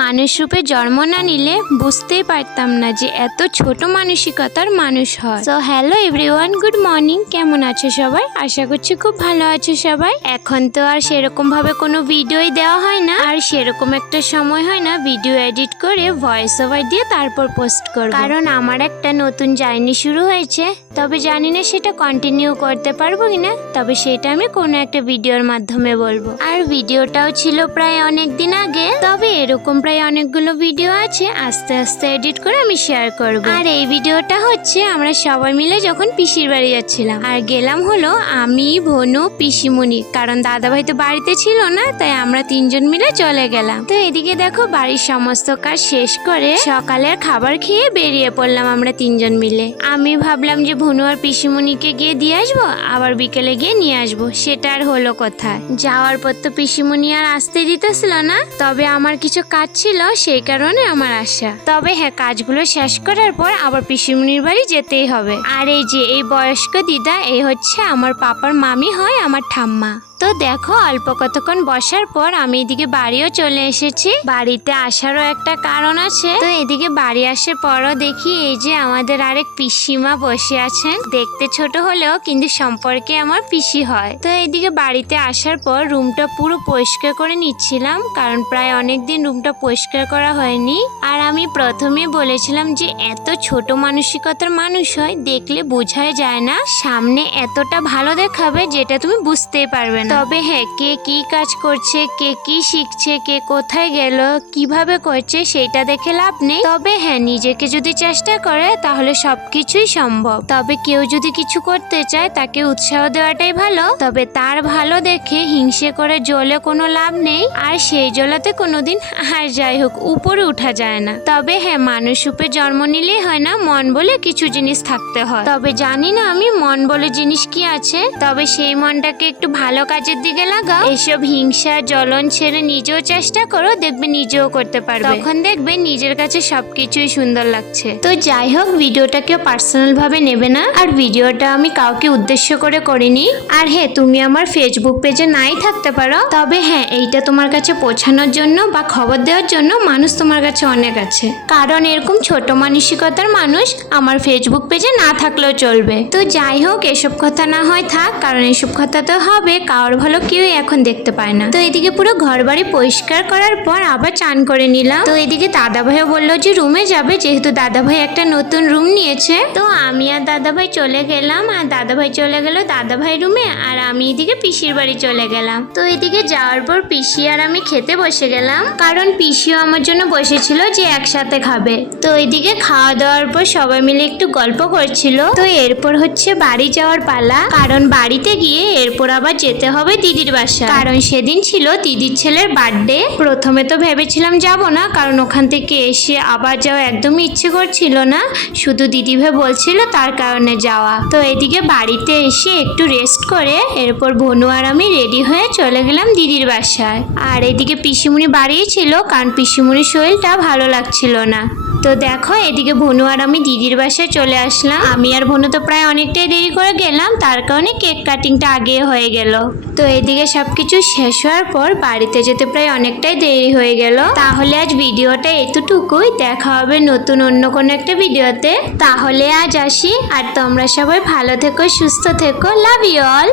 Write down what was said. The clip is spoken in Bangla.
মানুষ রূপে জন্ম না নিলে বুঝতেই পারতাম না যে এত ছোট মানসিকতার মানুষ হয়। So hello everyone, good morning. কেমন আছো সবাই? আশা করছি খুব ভালো আছো সবাই। এখন তো আর সেরকম ভাবে কোনো ভিডিওই দেওয়া হয় না, আর সেরকম একটা সময় হয় না ভিডিও এডিট করে ভয়েস ওভার দিয়ে তারপর পোস্ট করব, কারণ আমার একটা নতুন জার্নি শুরু হয়েছে। তবে জানি না সেটা কন্টিনিউ করতে পারবো কিনা, তবে সেটা আমি কোনো একটা ভিডিওর মাধ্যমে বলবো। আর ভিডিওটাও ছিল প্রায় অনেক দিন আগে, তবে এরকম প্রায় অনেকগুলো ভিডিও আছে, আস্তে আস্তে এডিট করে আমি শেয়ার করব। আর এই ভিডিওটা হচ্ছে আমরা সবাই মিলে যখন পিসির বাড়ি যাচ্ছিলাম, আর গেলাম হলো আমি, ভনু, পিসিমণি, কারণ দাদাভাই তো বাড়িতে ছিল না, তাই আমরা তিনজন মিলে চলে গেলাম। তো এদিকে দেখো বাড়ির সমস্ত কাজ শেষ করে সকালের খাবার খেয়ে বেরিয়ে পড়লাম আমরা তিনজন মিলে। আমি ভাবলাম যে ভনু আর পিসিমণিকে গিয়ে দিয়ে আসবো, আবার বিকেলে গিয়ে নিয়ে আসবো। সেটা আর হলো কোথায়। যাওয়ার পর তো পিসিমণি আর আসতে দিতেছিল না, তবে আমার কিছু কাজ ছিল, সেই কারণে আমার আসা। তবে হ্যাঁ, কাজগুলো শেষ করার পর আবার পিসিমণির বাড়ি যেতেই হবে। আর এই যে এই বয়স্ক দিদা, এই হচ্ছে আমার পাপার মামি হয়, আমার ঠাম্মা। তো দেখো অল্প কতক্ষণ বসার পর আমি এদিকে বাড়িও চলে এসেছি। বাড়িতে আসারও একটা কারণ আছে। তো এদিকে বাড়ি আসার পরও দেখি এই যে আমাদের আরেক পিসিমা বসে আছেন। দেখতে ছোট হলেও কিন্তু সম্পর্কে আমার পিসি হয়। তো এদিকে বাড়িতে আসার পর রুমটা পুরো পরিষ্কার করে নিচ্ছিলাম, কারণ প্রায় অনেকদিন রুমটা পরিষ্কার করা হয়নি। আর আমি প্রথমে বলেছিলাম যে এত ছোট মানসিকতার মানুষ হয়, দেখলে বোঝাই যায় না, সামনে এতটা ভালো দেখাবে যেটা তুমি বুঝতেই পারবে না। তবে হ্যাঁ, কে কি কাজ করছে, কে কি শিখছে, কে কোথায় গেল, কিভাবে করছে, সেটা দেখে লাভ নেই। তবে হ্যাঁ, নিজেকে যদি চেষ্টা করে তাহলে সবকিছুই সম্ভব। তবে কেউ যদি কিছু করতে চায় তাকে উৎসাহ দেওয়াটাই ভালো। তবে তার ভালো দেখে হিংসে করে জ্বলে কোনো লাভ নেই, আর সেই জ্বলাতে কোনোদিন আর যাই হোক উপরে উঠা যায় না। তবে হ্যাঁ, মানুষ রূপে জন্ম নিলেই হয় না, মন বলে কিছু জিনিস থাকতে হয়। তবে জানি না আমি মন বলে জিনিস কি আছে, তবে সেই মনটাকে একটু ভালো কাজের দিকে লাগাও। এসব হিংসা জ্বলন ছেড়ে নিজেও চেষ্টা করো, দেখবে নিজেও করতে পারবে, তখন দেখবে নিজের কাছে সবকিছুই সুন্দর লাগছে। তো যাই হোক, ভিডিওটা কেউ পার্সোনাল ভাবে নেবে না, আর ভিডিওটা আমি কাউকে উদ্দেশ্য করে করিনি। আর হ্যাঁ, তুমি আমার ফেসবুক পেজে নাই থাকতে পারো, তবে হ্যাঁ, এইটা তোমার কাছে পৌঁছানোর জন্য বা খবর দেওয়ার জন্য মানুষ তোমার কাছে অনেক আছে, কারণ এরকম ছোট মানসিকতার মানুষ আমার ফেসবুক পেজে না থাকলেও চলবে। তো যাই হোক, এসব কথা না হয় থাক, কারণ এসব কথা তো হবে, কারোর ভালো কেউই এখন দেখতে পায় না। তো এদিকে পুরো ঘর বাড়ি পরিষ্কার করার পর আবার চান করে নিলাম। তো এদিকে দাদাভাইও বললো যে রুমে যাবে, যেহেতু দাদাভাই একটা নতুন রুম নিয়েছে। তো আমি আর দাদাভাই চলে গেলাম, আর দাদাভাই চলে গেল দাদাভাই রুমে, আর আমি এদিকে পিসির বাড়ি চলে গেলাম। তো এদিকে যাওয়ার পর পিসি আর আমি খেতে বসে গেলাম, কারণ পিসিও আমার জন্য বসেছিল যে একসাথে খাবে। তো এদিকে খাওয়া দাওয়ার পর সবাই মিলে একটু গল্প করছিল। তো এরপর হচ্ছে বাড়ি যাওয়ার পালা, কারণ বাড়িতে গিয়ে এরপর আবার যেতে হবে দিদির বাসা, কারণ সেদিন ছিল দিদির ছেলের বার্থডে। প্রথমে তো ভেবেছিলাম যাব না, কারণ ওখান থেকে এসে আবার যাওয়া একদমই ইচ্ছে করছিল না, শুধু দিদিভাই বলছিল তার কারণে যাওয়া। তো এদিকে বাড়িতে এসে একটু রেস্ট করে এরপর ভনু আর আমি রেডি হয়ে চলে গেলাম দিদির বাসায়। আর এদিকে পিসিমণি বাড়িই ছিল, কারণ পিসিমণির শরীরটা ভালো লাগছিল না। তো দেখো এদিকে ভনু আর আমি দিদির বাসায় চলে আসলাম। আমি আর ভনু তো প্রায় অনেকটাই দেরি করে গেলাম, তার কারণে কেক কাটিংটা আগে হয়ে গেল। তো এদিকে সবকিছু শেষ হওয়ার পর বাড়িতে যেতে প্রায় অনেকটাই দেরি হয়ে গেল। তাহলে আজ ভিডিওটা এতটুকুই, দেখা হবে নতুন অন্য কোনো একটা ভিডিওতে। তাহলে আজ আসি, আর তোমরা সবাই ভালো থেকো, সুস্থ থেকো, লাভ ইউ অল।